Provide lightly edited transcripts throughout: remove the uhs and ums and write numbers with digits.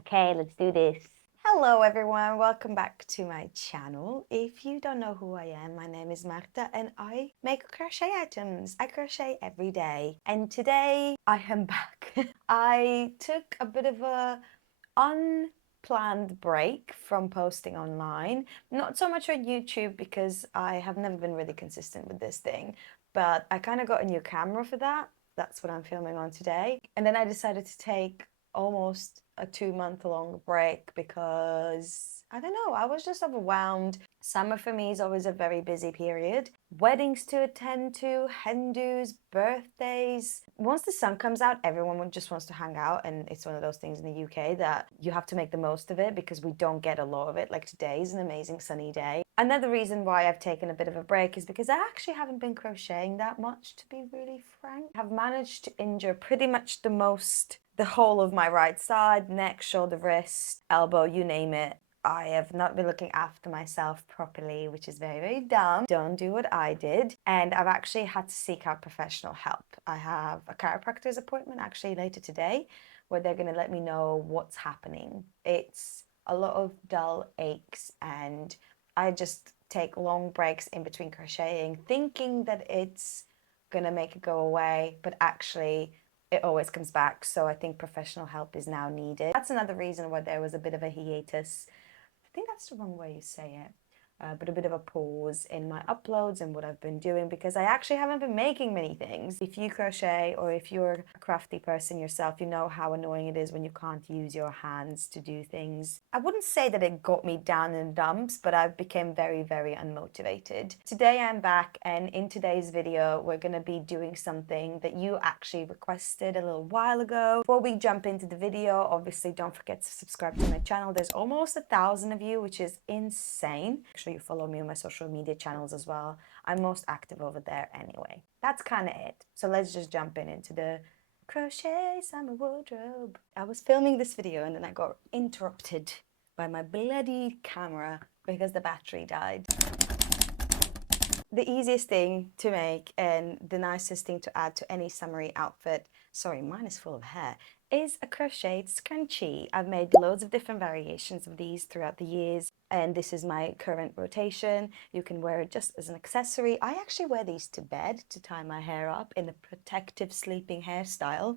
Okay, let's do this. Hello everyone, welcome back to my channel. If you don't know who I am, my name is Marta and I make crochet items. I crochet every day and today I am back. I took a bit of a unplanned break from posting online, not so much on YouTube because I have never been really consistent with this thing, but I kind of got a new camera for that. That's what I'm filming on today. And then I decided to take almost a 2 month long break because I don't know, I was just overwhelmed. Summer for me is always a very busy period. Weddings to attend to, hen dos, birthdays. Once the sun comes out, everyone just wants to hang out, and it's one of those things in the UK that you have to make the most of it because we don't get a lot of it. Like today is an amazing sunny day. Another reason why I've taken a bit of a break is because I actually haven't been crocheting that much, to be really frank. I've managed to injure pretty much the whole of my right side, neck, shoulder, wrist, elbow, you name it. I have not been looking after myself properly, which is very, very dumb. Don't do what I did. And I've actually had to seek out professional help. I have a chiropractor's appointment actually later today where they're going to let me know what's happening. It's a lot of dull aches, and I just take long breaks in between crocheting, thinking that it's going to make it go away, but actually it always comes back. So I think professional help is now needed. That's another reason why there was a bit of a hiatus. I think that's the wrong way you say it. But a bit of a pause in my uploads and what I've been doing because I actually haven't been making many things. If you crochet or if you're a crafty person yourself, you know how annoying it is when you can't use your hands to do things. I wouldn't say that it got me down in the dumps, but I became very, very unmotivated. Today I'm back, and in today's video, we're going to be doing something that you actually requested a little while ago. Before we jump into the video, obviously don't forget to subscribe to my channel. There's almost 1,000 of you, which is insane. Make sure you follow me on my social media channels as well. I'm most active over there anyway. That's kind of it. So let's just jump into the crochet summer wardrobe. I was filming this video and then I got interrupted by my bloody camera because the battery died. The easiest thing to make and the nicest thing to add to any summery outfit, sorry, mine is full of hair, is a crocheted scrunchie. I've made loads of different variations of these throughout the years, and this is my current rotation. You can wear it just as an accessory. I actually wear these to bed to tie my hair up in a protective sleeping hairstyle.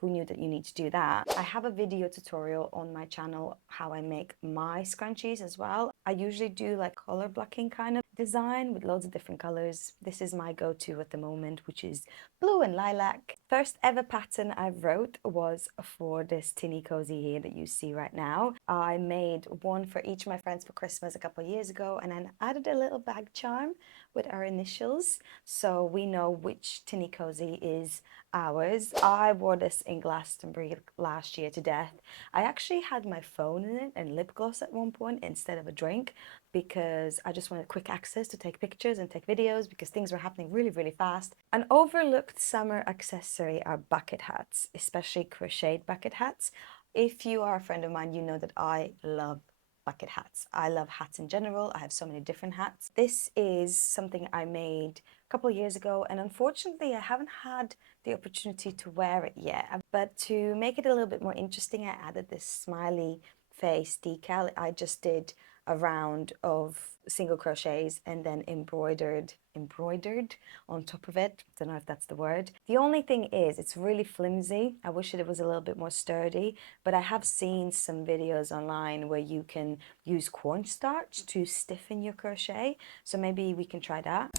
Who knew that you need to do that? I have a video tutorial on my channel how I make my scrunchies as well. I usually do like color blocking kind of design with loads of different colors. This is my go-to at the moment, which is blue and lilac. First ever pattern I wrote was for this tinny cozy here that you see right now. I made one for each of my friends for Christmas a couple of years ago, and then added a little bag charm with our initials so we know which tinny cozy is ours. I wore this in Glastonbury last year to death. I actually had my phone in it and lip gloss at one point instead of a drink because I just wanted quick access to take pictures and take videos because things were happening really, really fast. An overlooked summer accessory are bucket hats, especially crocheted bucket hats. If you are a friend of mine, you know that I love bucket hats. I love hats in general. I have so many different hats. This is something I made a couple of years ago, and unfortunately I haven't had the opportunity to wear it yet. But to make it a little bit more interesting, I added this smiley face decal. I just did a round of single crochets and then embroidered on top of it. Don't know if that's the word. The only thing is it's really flimsy. I wish it was a little bit more sturdy, but I have seen some videos online where you can use cornstarch to stiffen your crochet, so maybe we can try that.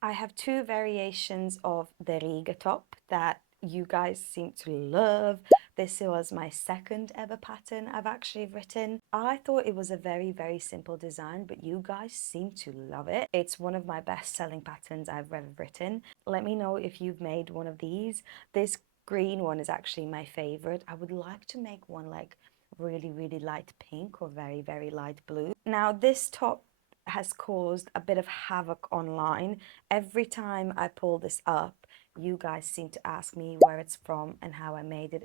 I have two variations of the Riga top that you guys seem to love. This was my second ever pattern I've actually written. I thought it was a very, very simple design, but you guys seem to love it. It's one of my best-selling patterns I've ever written. Let me know if you've made one of these. This green one is actually my favorite. I would like to make one like really, really light pink or very, very light blue. Now this top has caused a bit of havoc online. Every time I pull this up, you guys seem to ask me where it's from and how I made it,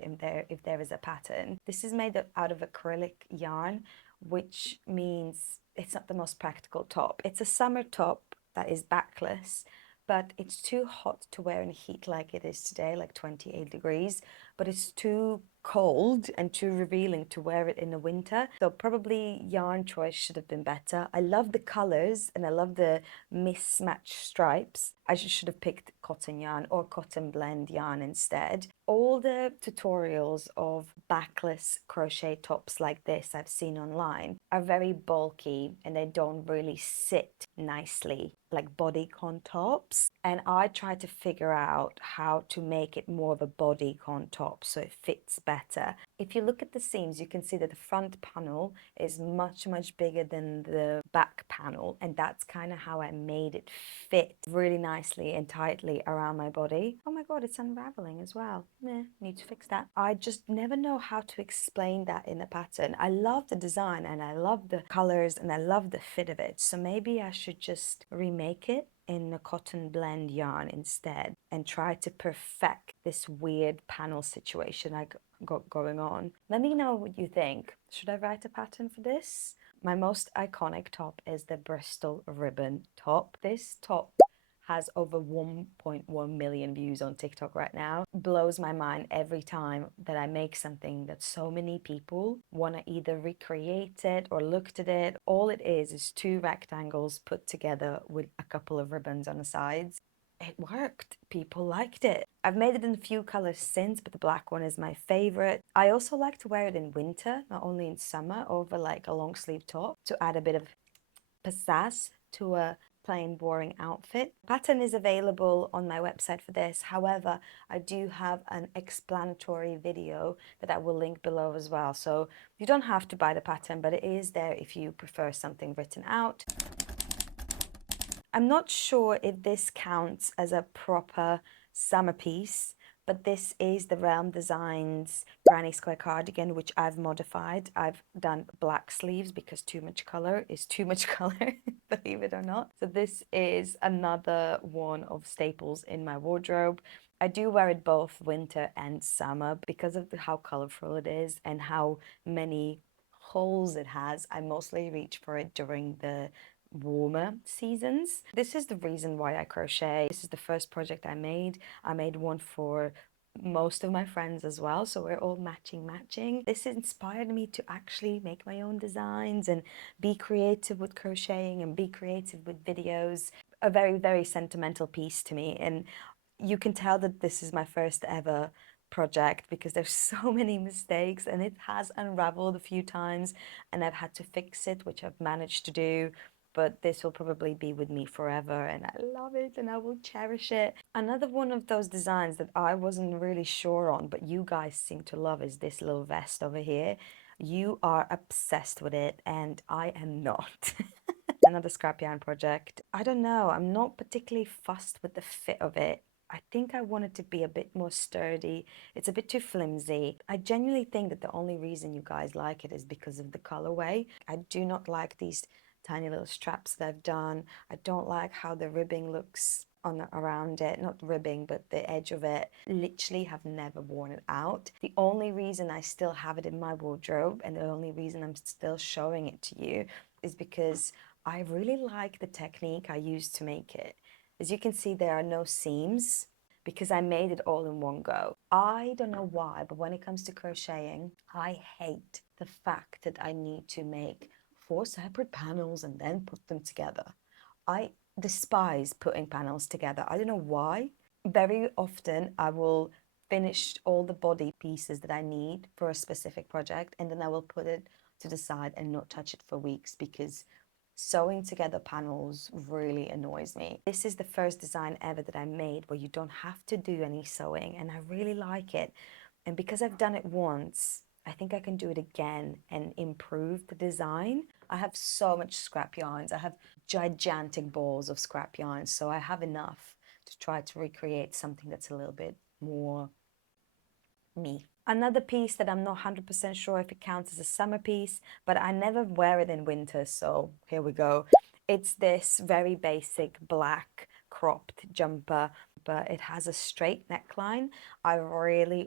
if there is a pattern. This is made out of acrylic yarn, which means it's not the most practical top. It's a summer top that is backless, but it's too hot to wear in heat like it is today, like 28 degrees, but it's too cold and too revealing to wear it in the winter. So probably yarn choice should have been better. I love the colors and I love the mismatched stripes. I should have picked cotton yarn or cotton blend yarn instead. All the tutorials of backless crochet tops like this I've seen online are very bulky and they don't really sit nicely like bodycon tops. And I try to figure out how to make it more of a bodycon top so it fits better. If you look at the seams, you can see that the front panel is much bigger than the back panel, and that's kind of how I made it fit really nicely and tightly around my body. Oh my god, it's unraveling as well. Need to fix that. I just never know how to explain that in a pattern. I love the design and I love the colors and I love the fit of it, so maybe I should just remake it in a cotton blend yarn instead and try to perfect this weird panel situation I got going on. Let me know what you think. Should I write a pattern for this? My most iconic top is the Bristol ribbon top. This top has over 1.1 million views on TikTok right now. Blows my mind every time that I make something that so many people want to either recreate it or looked at it. All it is two rectangles put together with a couple of ribbons on the sides. It worked. People liked it. I've made it in a few colors since, but the black one is my favorite. I also like to wear it in winter, not only in summer, over like a long sleeve top to add a bit of pizzazz to a plain boring outfit. Pattern is available on my website for this. However, I do have an explanatory video that I will link below as well. So you don't have to buy the pattern, but it is there if you prefer something written out. I'm not sure if this counts as a proper summer piece, but this is the Realm Designs granny square cardigan, which I've modified. I've done black sleeves because too much color is too much color, believe it or not. So this is another one of staples in my wardrobe. I do wear it both winter and summer because of how colorful it is and how many holes it has. I mostly reach for it during the warmer seasons. This is the reason why I crochet. This is the first project I made. I made one for most of my friends as well, so we're all matching. This inspired me to actually make my own designs and be creative with crocheting and be creative with videos. A very sentimental piece to me, and you can tell that this is my first ever project because there's so many mistakes and it has unraveled a few times and I've had to fix it, which I've managed to do. But this will probably be with me forever and I love it and I will cherish it. Another one of those designs that I wasn't really sure on, but you guys seem to love, is this little vest over here. You are obsessed with it and I am not. Another scrap yarn project. I don't know, I'm not particularly fussed with the fit of it. I think I want it to be a bit more sturdy. It's a bit too flimsy. I genuinely think that the only reason you guys like it is because of the colorway. I do not like these tiny little straps that I've done. I don't like how the ribbing looks on around it, not ribbing, but the edge of it. Literally have never worn it out. The only reason I still have it in my wardrobe and the only reason I'm still showing it to you is because I really like the technique I used to make it. As you can see, there are no seams because I made it all in one go. I don't know why, but when it comes to crocheting, I hate the fact that I need to make 4 separate panels and then put them together. I despise putting panels together. I don't know why. Very often I will finish all the body pieces that I need for a specific project and then I will put it to the side and not touch it for weeks because sewing together panels really annoys me. This is the first design ever that I made where you don't have to do any sewing and I really like it. And because I've done it once, I think I can do it again and improve the design. I have so much scrap yarns. I have gigantic balls of scrap yarns, so I have enough to try to recreate something that's a little bit more me. Another piece that I'm not 100% sure if it counts as a summer piece, but I never wear it in winter, so here we go. It's this very basic black cropped jumper, but it has a straight neckline. I really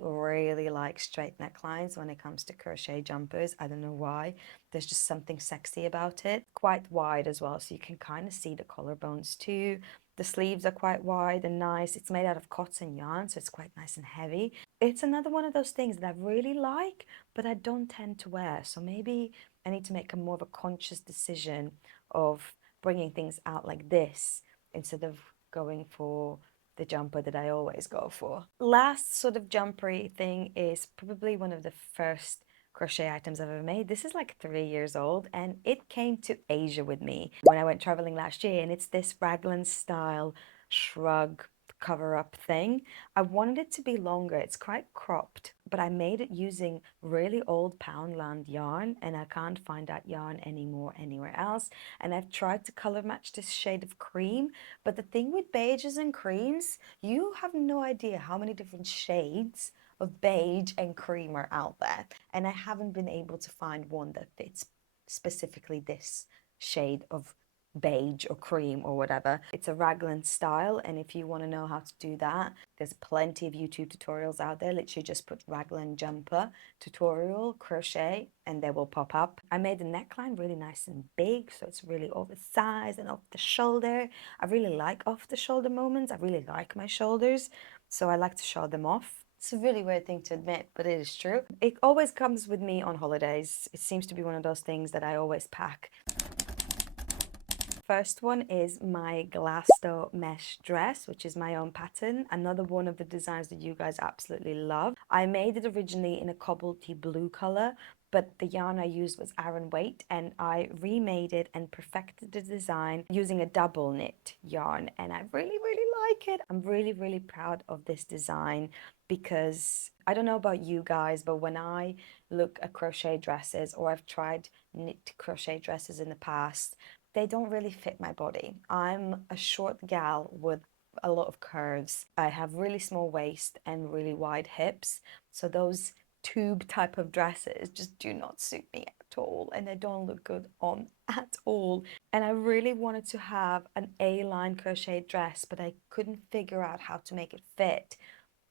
like straight necklines when it comes to crochet jumpers. I don't know why. There's just something sexy about it. Quite wide as well, so you can kind of see the collarbones too. The sleeves are quite wide and nice. It's made out of cotton yarn, so it's quite nice and heavy. It's another one of those things that I really like, but I don't tend to wear. So maybe I need to make a more of a conscious decision of bringing things out like this instead of going for the jumper that I always go for. Last sort of jumpery thing is probably one of the first crochet items I've ever made. This is like 3 years old and it came to Asia with me when I went traveling last year, and it's this Raglan style shrug cover up thing. I wanted it to be longer. It's quite cropped, but I made it using really old Poundland yarn, and I can't find that yarn anymore anywhere else. And I've tried to color match this shade of cream, but the thing with beiges and creams, you have no idea how many different shades of beige and cream are out there, and I haven't been able to find one that fits specifically this shade of beige or cream or whatever. It's a Raglan style, and if you want to know how to do that, there's plenty of YouTube tutorials out there. Literally just put Raglan jumper tutorial crochet and they will pop up. I made the neckline really nice and big, so it's really oversized and off the shoulder. I really like off the shoulder moments. I really like my shoulders, so I like to show them off. It's a really weird thing to admit, but it is true. It always comes with me on holidays. It seems to be one of those things that I always pack. First one is my Glasto mesh dress, which is my own pattern. Another one of the designs that you guys absolutely love. I made it originally in a cobblety blue color, but the yarn I used was Aran weight, and I remade it and perfected the design using a double knit yarn, and I really, really like it. I'm really, really proud of this design because I don't know about you guys, but when I look at crochet dresses, or I've tried knit crochet dresses in the past, they don't really fit my body. I'm a short gal with a lot of curves. I have really small waist and really wide hips. So those tube type of dresses just do not suit me at all, and they don't look good on at all. And I really wanted to have an A-line crochet dress, but I couldn't figure out how to make it fit.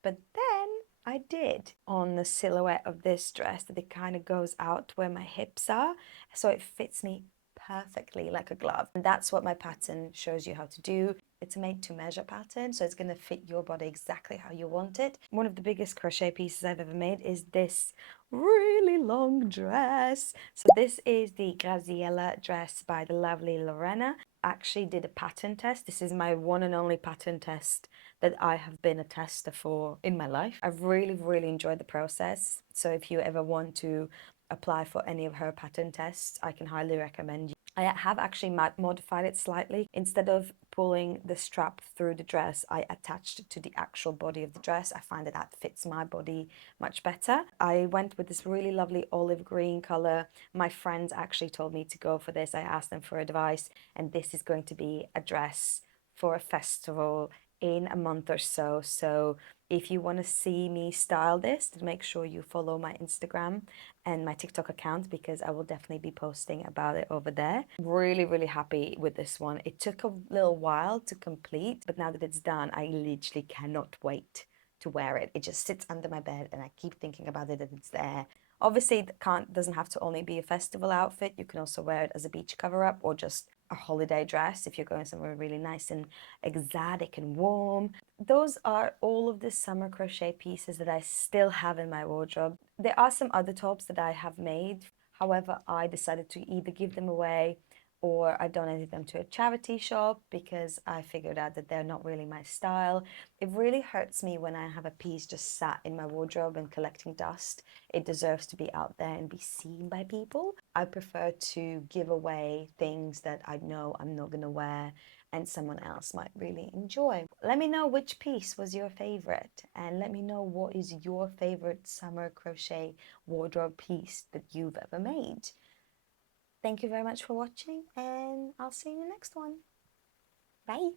But then I did on the silhouette of this dress, that it kind of goes out where my hips are, so it fits me perfectly like a glove. And that's what my pattern shows you how to do. It's a made to measure pattern, so it's going to fit your body exactly how you want it. One of the biggest crochet pieces I've ever made is this really long dress. So this is the Graziella dress by the lovely Lorena. Actually did a pattern test. This is my one and only pattern test that I have been a tester for in my life. I've really, really enjoyed the process. So if you ever want to apply for any of her pattern tests, I can highly recommend you. I have actually modified it slightly. Instead of pulling the strap through the dress, I attached it to the actual body of the dress. I find that that fits my body much better. I went with this really lovely olive green color. My friends actually told me to go for this. I asked them for advice, and this is going to be a dress for a festival in a month or so. So if you want to see me style this, then make sure you follow my Instagram and my TikTok account, because I will definitely be posting about it over there. Really, really happy with this one. It took a little while to complete, but now that it's done, I literally cannot wait to wear it. It just sits under my bed and I keep thinking about it, that it's there. Obviously, it doesn't have to only be a festival outfit. You can also wear it as a beach cover-up or just a holiday dress if you're going somewhere really nice and exotic and warm. Those are all of the summer crochet pieces that I still have in my wardrobe. There are some other tops that I have made. However, I decided to either give them away or I donated them to a charity shop because I figured out that they're not really my style. It really hurts me when I have a piece just sat in my wardrobe and collecting dust. It deserves to be out there and be seen by people. I prefer to give away things that I know I'm not going to wear and someone else might really enjoy. Let me know which piece was your favorite, and let me know what is your favorite summer crochet wardrobe piece that you've ever made. Thank you very much for watching, and I'll see you in the next one. Bye!